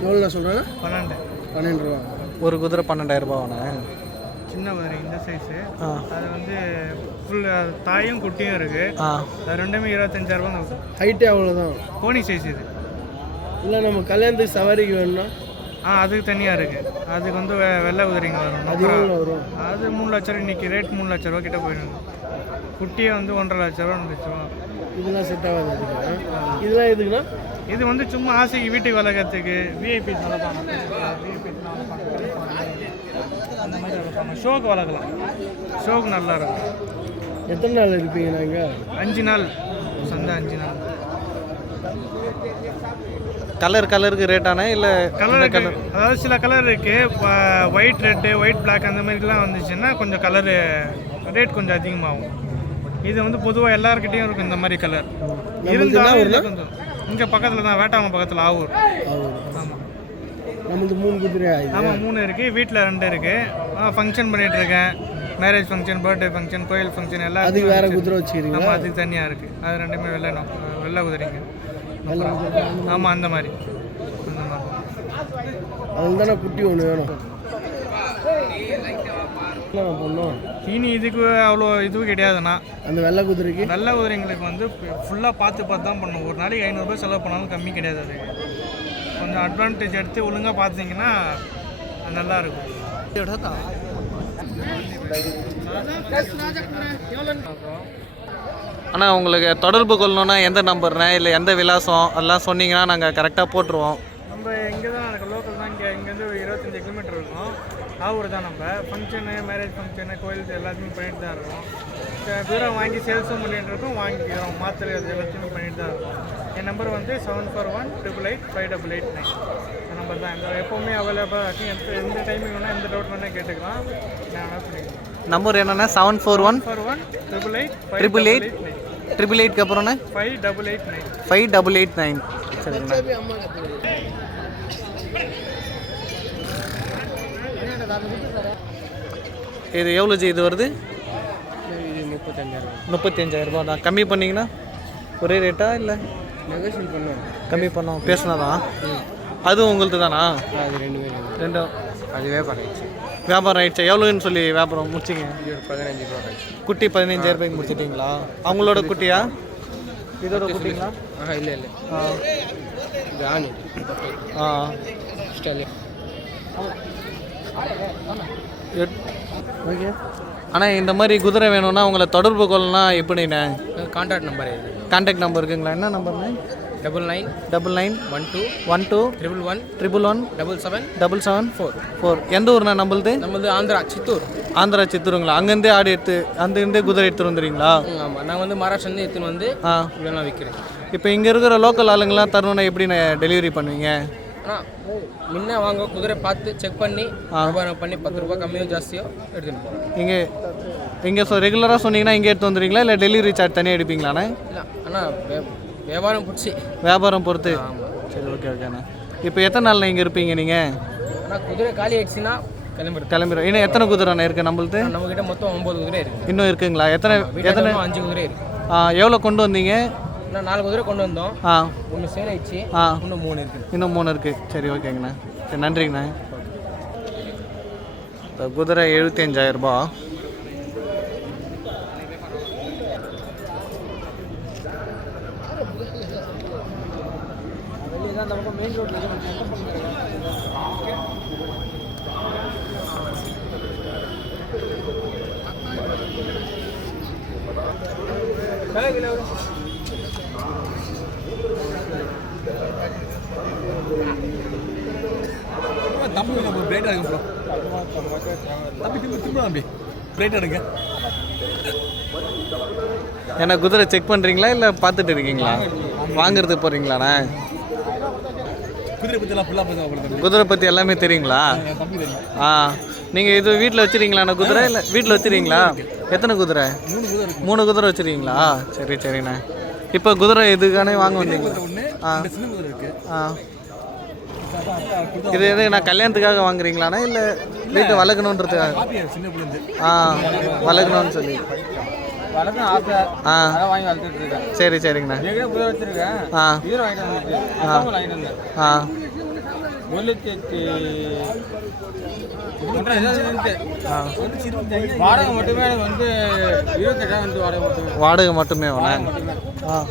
எவ்வளோ சொல்கிறாங்க பன்னெண்டு. பன்னெண்டு ரூபா. ஒரு குதிரை பன்னெண்டாயிரம் ரூபாவாண்ணே சின்ன குதிரை இந்த சைஸு அது வந்து ஃபுல் தாயும் குட்டியும் இருக்குது அது ரெண்டுமே இருபத்தஞ்சாயிரம் தான் கொடுக்கும் ஹைட்டே அவ்வளோதான் கோனி சைஸ் இது. இல்லை நம்ம கல்யாணத்துக்கு சவாரிக்கு வேணும்னா? ஆ அதுக்கு தனியாக இருக்குது அதுக்கு வந்து வெ- வெள்ளை குதிரைங்க வரும். வரும்? அது மூணு லட்ச ரூபா இன்னைக்கு ரேட் மூணு லட்ச ரூபா கிட்ட போயிடுங்க குட்டியே வந்து ஒன்றரை லட்ச ரூபா ரெண்டு லட்ச ரூபா. இதெல்லாம் செட் ஆகாது? இதெல்லாம் எதுக்குண்ணா இது வந்து சும்மா ஆசைக்கு வீட்டுக்கு வளர்க்கறதுக்கு. விஐபி வளர்ப்பாங்க விஐபி அந்த மாதிரி வளர்ப்பாங்க ஷோக்கு வளர்க்கலாம். ஷோக்கு நல்லா இருக்கும். எத்தனை நாள் இருப்பீங்க நாங்கள் அஞ்சு நாள். சந்தை அஞ்சு நாள். கலர் கலருக்கு ரேட்டானே இல்லை கலர்? அதாவது சில கலர் இருக்கு. ஒயிட் ரெட்டு ஒயிட் Black அந்த மாதிரிலாம் வந்துச்சுன்னா கொஞ்சம் கலரு ரேட் கொஞ்சம் அதிகமாகும். இது வந்து பொதுவாக எல்லாருக்கிட்டையும் இருக்கும் இந்த மாதிரி கலர். இருந்தாலும் கொஞ்சம் இங்கே பக்கத்தில் தான் வேட்டாம பக்கத்தில் ஆவூர். ஆமாம் நம்மளுக்கு மூணு குதிரை ஆமாம் மூணு இருக்குது வீட்டில் ரெண்டு இருக்குது ஃபங்க்ஷன் பண்ணிகிட்டு இருக்கேன். மேரேஜ் ஃபங்க்ஷன் பர்த்டே ஃபங்க்ஷன் கோயில் ஃபங்க்ஷன் எல்லாம் அதுக்கு வேற குதிரை வச்சுக்கிறீங்களா? ஆமாம் அதுக்கு தனியாக இருக்குது அது ரெண்டுமே வெள்ளை வெள்ளை குதிரைங்க. ஆமாம் அந்த மாதிரி. அந்த மாதிரி அதில் தானே குட்டி ஒன்று வேணும். இனி இதுக்கு அவ்வளோ இதுவும் கிடையாதுண்ணா. அந்த வெள்ளை குதிரைக்கு? நல்ல குதிரைங்களுக்கு வந்து ஃபுல்லாக பார்த்து பார்த்து தான் பண்ணணும். ஒரு நாளைக்கு ஐநூறுரூபா செலவு பண்ணாலும் கம்மி கிடையாது அது. கொஞ்சம் அட்வான்டேஜ் எடுத்து ஒழுங்காக பார்த்தீங்கன்னா அது நல்லா இருக்கும். அண்ணா உங்களுக்கு தொடர்பு கொள்ளணும்னா எந்த நம்பர்ண்ணே? இல்லை எந்த விலாசம்? அதெல்லாம் சொன்னீங்கன்னா நாங்கள் கரெக்டாக போட்டுருவோம். நம்ம இங்கே தான் எனக்கு லோக்கல் தான் இங்கே. இங்கேருந்து ஒரு இருபத்தஞ்சி கிலோமீட்டர் இருக்கும். ஆவூர் தான் நம்ம. ஃபங்க்ஷனு மேரேஜ் ஃபங்க்ஷனு கோயில் எல்லாத்தையுமே பண்ணிட்டு தான் இருக்கோம். தூரம் வாங்கி சேல்ஸும் பண்ணிட்டு இருக்கோம். வாங்கிக்கிறோம். மாத்திரை அது எல்லாத்தையுமே பண்ணிட்டு தான் இருக்கோம். என் நம்பர் வந்து seven four one triple eight five double eight nine இந்த நம்பர் தான். இந்த எப்போவுமே அவைலபிளாக இருக்கும் எந்த எந்த டைமிங் வேணால் எந்த டவுட் வேணால் கேட்டுக்கலாம். நான் பண்ணிக்கலாம் நம்பர் என்னென்னா seven four one four one triple eight triple eight triple எயிட்க்கு அப்புறம்ண்ணே five double eight nine five double eight nine சரிங்கண்ணா. இது எவ்வளோ ஜி இது வருது? முப்பத்தஞ்சாயிரம் ரூபா தான் கம்மி பண்ணிங்கன்னா ஒரே ரேட்டா இல்லை? நெகோஷியல் பண்ணுவோம். கம்மி பண்ணோம் பேசுனதா? அதுவும் உங்களுது தானா அது ரெண்டு ரெண்டும். அது வியாபாரம் ஆயிடுச்சு வியாபாரம் ஆயிடுச்சு? எவ்வளோன்னு சொல்லி வியாபாரம் முடிச்சிங்க? பதினஞ்சு ரூபா குட்டி பதினஞ்சாயிரம் ரூபாய்க்கு முடிச்சிட்டிங்களா? அவங்களோட குட்டியா? இதோட குட்டிங்களா? ஆஹா இல்லை இல்லை. ஆ. ஆ. ஓகே. ஆனால் இந்த மாதிரி குதிரை வேணும்னா உங்களை தொடர்பு கொள்ளனா எப்படிண்ணே? கான்டாக்ட் நம்பர் கான்டாக்ட் நம்பர் இருக்குங்களா? என்ன நம்பர்ண்ணே double nine double nine one two one two triple one triple one double seven double seven four four எந்த ஊர்ண்ணா நம்மளுது? நம்மளது ஆந்திரா சித்தூர். ஆந்திரா சித்தூருங்களா? அங்கேருந்தே ஆடு எடுத்து அங்கேருந்தே குதிரை எடுத்துட்டு வந்துடுறீங்களா? ஆமாம் நான் வந்து மகாராஷ்டிரந்து எடுத்துன்னு வந்து ஆ. இதெல்லாம் விற்கிறேன் இப்போ இங்கே இருக்கிற லோக்கல் ஆளுங்கெல்லாம் தரணும்னா எப்படி டெலிவரி பண்ணுவீங்க? ஆனால் முன்ன வாங்க குதிரை பார்த்து செக் பண்ணி வியாபாரம் பண்ணி பத்து ரூபாய் கம்மியோ ஜாஸ்தியோ எடுத்துன்னு போகிறேன் இங்கே இங்கே ஸோ ரெகுலராக சொன்னீங்கன்னா இங்கே எடுத்து வந்துடுறீங்களா? இல்லை டெலிவரி சார்ஜ் தனியாக எடுப்பீங்களாண்ணே? இல்லை ஆனால் வியாபாரம் பிடிச்சி. வியாபாரம் பொறுத்து. சரி ஓகே ஓகேண்ணே இப்போ எத்தனை நாளில் இங்கே இருப்பீங்க நீங்கள் ஆனால் குதிரை காலி ஆயிடுச்சுன்னா கிளம்பிடுது கிளம்பிடும் இன்னும் எத்தனை குதிரைண்ணே இருக்குது நம்மளுது? நம்மக்கிட்ட மொத்தம் ஒம்பது குதிரை இருக்குது இன்னும் இருக்குங்களா? எத்தனை இன்னும் அஞ்சு குதிரை இருக்குது ஆ, எவ்வளோ கொண்டு வந்தீங்க? நான் நாலு குதிரை கொண்டு வந்தோம். ஆ. ஒன்று சேல் ஆயிடுச்சு ஆ. இன்னும் மூணு இருக்குது இன்னும் மூணு இருக்குது சரி ஓகேங்கண்ணா சரி நன்றிங்கண்ணா. ரூபாய் தம்பி நம்ம பிளேட் எடுங்க ப்ரோ தம்பி திரும்ப திரும்ப தம்பி. பிளேட் எடுங்க ஏன்னா குதிரை செக் பண்ணுறீங்களா இல்லை பார்த்துட்டு இருக்கீங்களா? வாங்குறதுக்கு போகிறீங்களாண்ணே குதிரை பற்றி எல்லாமே தெரியுங்களா? ஆ நீங்கள் இது வீட்டில் வச்சுருக்கீங்களாண்ணா குதிரை இல்லை வீட்டில் வச்சுருக்கீங்களா? எத்தனை குதிரை? மூணு குதிரை இருக்கு. மூணு குதிரை வச்சுருக்கீங்களா? சரி சரிண்ணே. இப்போ குதிரை எதுக்கானே வாங்க வந்தீங்களா ஒன்று ஆ. ஆ. இது எது நான் கல்யாணத்துக்காக வாங்குறீங்களாண்ணா? இல்லை வீட்டை வளர்க்கணுன்றதுக்காக? ஆ வளர்க்கணும்னு சொல்லி. ஆசை. ஆ. அதான் வாங்கி வளர்த்துட்டு இருக்கேன். சரி சரிங்கண்ணா. வச்சிருக்கேன். ஆ. வாங்கிட்டு வாங்கிட்டு வந்தேன். ஒரு லட்சத்தி வாடகை மட்டுமே எனக்கு வந்து இருபத்தெட்டாயிரம் வந்து வாடகை மட்டுமே. வாடகை மட்டுமே வேணா மட்டுமே. ஆ.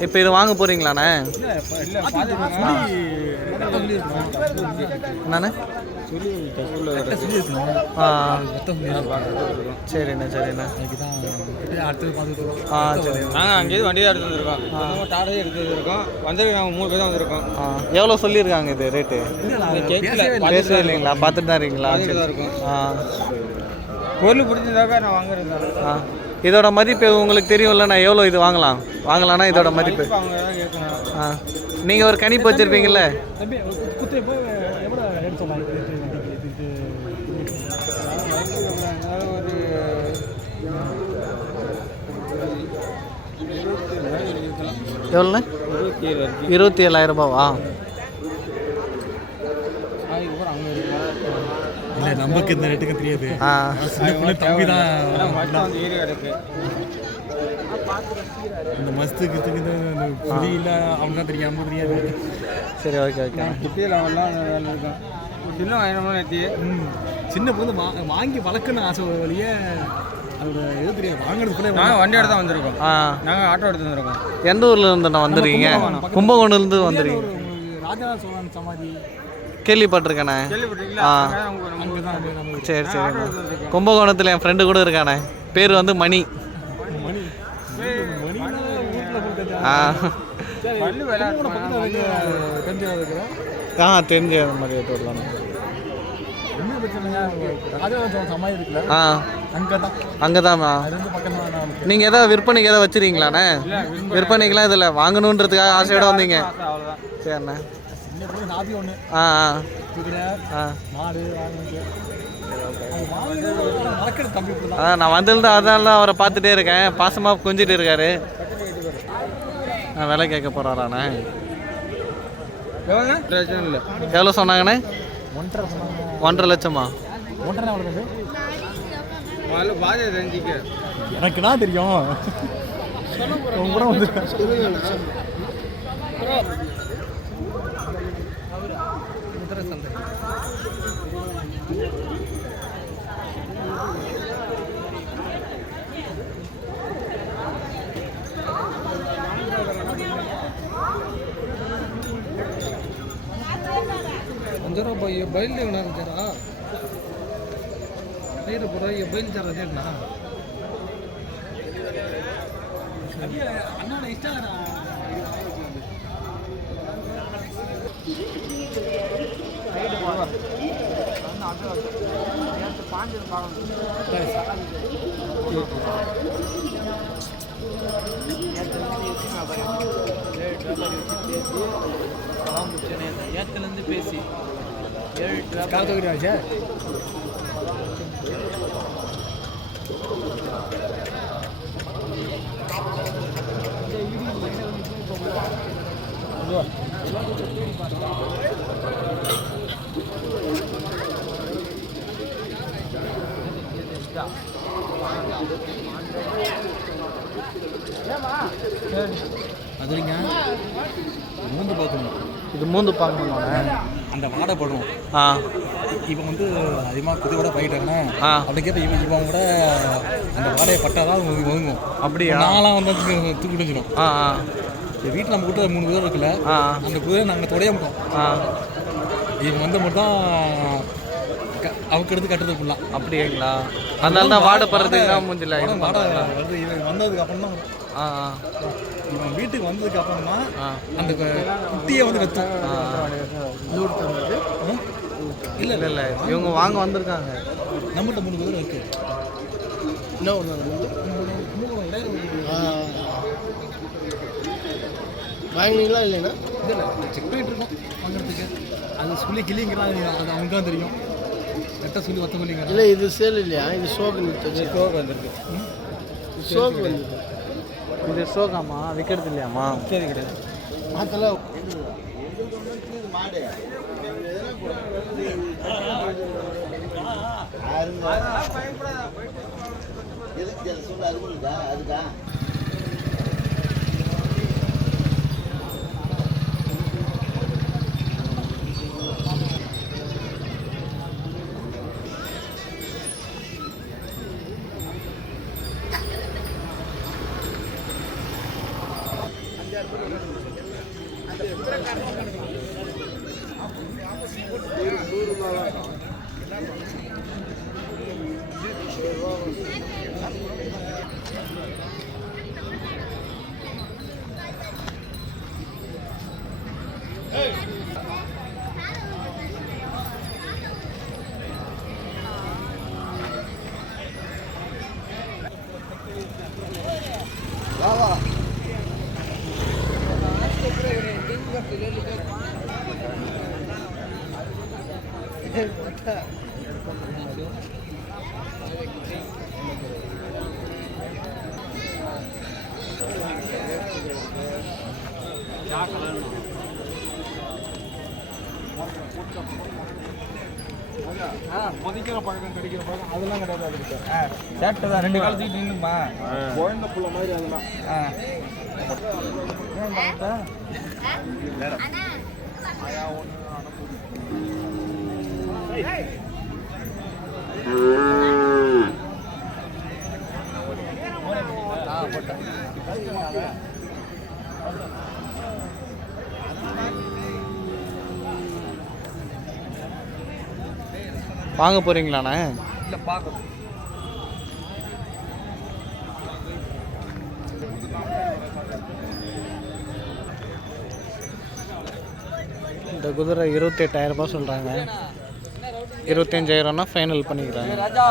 இப்போ இது வாங்க பார்த்துருக்கேன் என்னண்ணே? சரிண்ணே சரிண்ணே. ஆ சரி நாங்கள் அங்கேயே வண்டி தான் எடுத்து வந்திருக்கோம். எடுத்து நாங்கள் மூணு பேர் தான் வந்திருக்கோம். எவ்வளோ சொல்லியிருக்காங்க இது ரேட்டு? பேசவே இல்லைங்களா? பார்த்துட்டு தான் இருக்கீங்களா. ஆ. பொருள் நான் ஆ. இதோட மதிப்பு உங்களுக்கு தெரியும்ல நான் எவ்வளோ இது வாங்கலாம்? வாங்கலாம்னா இதோட மதிப்பு. ஆ. நீங்கள் ஒரு கணிப்பு வச்சுருப்பீங்கள்ல தம்பி குத்து போய் எவ்வளோ எடுத்தோம் இது அதனால ஒரு எவ்வளோண்ணே? இருபத்தி ஏழாயிரம் ரூபாவா? இல்லை நமக்கு இந்த ரேட்டுக்கு தெரியாது. ஆ. சின்ன பிள்ளை தம்பி தான். இந்த மஸ்துக்கு அவங்க தான் தெரியும் தெரியாது. சரி ஓகே ஓகே குட்டியில் அவன்லாம் வேலை இருக்கும் சின்ன வாங்கினோம்னா நேற்று ம். சின்ன வா வாங்கி வளர்க்கணும்னு ஆசை ஒரு வழியே. அதோட இது தெரியாது. வாங்குறது கூட நாங்கள் வண்டி எடுத்து தான் வந்திருக்கோம். ஆ. நாங்கள் ஆட்டோ எடுத்து வந்திருக்கோம். எந்த ஊர்ல இருந்து நான் வந்துருக்கீங்க? கும்பகோணம்லேருந்து வந்துருக்கீங்க. ராஜா சோழன் சமாதி. கேள்விப்பட்டிருக்கேனே கேள்விப்பட்டீங்களா ஆ. சரி சரிண்ணே கும்பகோணத்தில் என் ஃப்ரெண்டு கூட இருக்கானே. பேர் வந்து மணி. ஆ. ஆ தெரிஞ்ச மாதிரி இருக்குல்ல? ஆ. அங்கே தான் அங்கே தான் நீங்கள் எதாவது விற்பனைக்கு எதாவது வச்சுருக்கீங்களாண்ணே? விற்பனைக்கெலாம் இதில் வாங்கணுன்றதுக்காக ஆசையோட வந்தீங்க. சரிண்ணே. ஆ ஆ. ஆ. நான் வந்திருந்தா அதனால தான் அவரை பார்த்துட்டே இருக்கேன். பாசமாக கொஞ்சிட்டு இருக்காரு. நான் விலை கேட்க போகிறாராண்ணே எவ்வளோ சொன்னாங்கண்ணே? ஒன்றரை லட்சமா? ஒன்றரை முதல்ல பாஜக தெரிஞ்சிக்க எனக்குனா தெரியும். உங்க கூட வந்து அஞ்சு ரூபாய் பயில்தேவனா இருக்கிறா ನೀರು ಬರೋ ಈ ಬೈಲ್ ಜರ ಅದೇನಾ காலத்துக்கு ஆச்சா அதுங்க மூந்து பார்க்கணும். இது மூந்து பார்க்கணுமாண்ணே அந்த வாடை படும் ஆ. இவன் வந்து அதிகமாக குதியோட பயிட்டாங்கன்னா ஆ. அப்படிங்கிறப்ப இவன் இவன் கூட அந்த வாடையை பட்டாதான் ஒதுங்கும். அப்படியா? நான்லாம் வந்து தூக்கி ஆ வீட்டில் நம்ம கிட்ட மூணு குதிரை இருக்குல்ல ஆ. அந்த குதிரை நாங்கள் தொடைய மாட்டோம் ஆ. இவன் வந்து மட்டும் தான் அவருக்கு எடுத்து கட்டுறது ஃபுல்லாக அப்படிங்களா? அதனால தான் வாடப்படுறதுக்கு தான் மூஞ்சில இது வாடை வந்ததுக்கு அப்புறம் தான் ஆ. இவன் வீட்டுக்கு வந்ததுக்கு அப்புறம் அந்த குட்டியை வந்து கத்தும் இல்லை இல்லை. இல்லை இவங்க வாங்க வந்திருக்காங்க. நம்மகிட்ட மூணு குதிரை இருக்கு. வாங்கினீங்களா இல்லைன்னா? இதில் செக் பண்ணிட்டு இருக்கோம். வாங்குறதுக்கு. அது சொல்லி கிளிங்கிறான் அது அவங்க தான் தெரியும். கரெக்டாக சொல்லி ஒத்த சொல்லிங்கிறான் இல்லை இது சேல் இல்லையா? இது ஷோக்கு நிறுத்தது ஸ்டோக் வந்திருக்கு. ஷோக்கு வந்தது இது ஷோகாமா விற்கிறது நூறு சரி கிடையாது அதெல்லாம் கொதிக்கிற பழக்கம் கிடைக்கிற பழக்கம் அதெல்லாம் கிடையாது அதுக்கிட்ட சேட்டை தான் ரெண்டு கால் தூக்கிட்டு நின்றுமா குழந்த புள்ள மாதிரி அதெல்லாம் வாங்க போகிறீங்களாண்ணே இல்லை பார்க்கணும். இந்த குதிரை இருபத்தெட்டாயிரம் ரூபாய் சொல்கிறாங்க இருபத்தஞ்சாயிரம்னா ஃபைனல் பண்ணிக்கிறாங்க. ராஜா!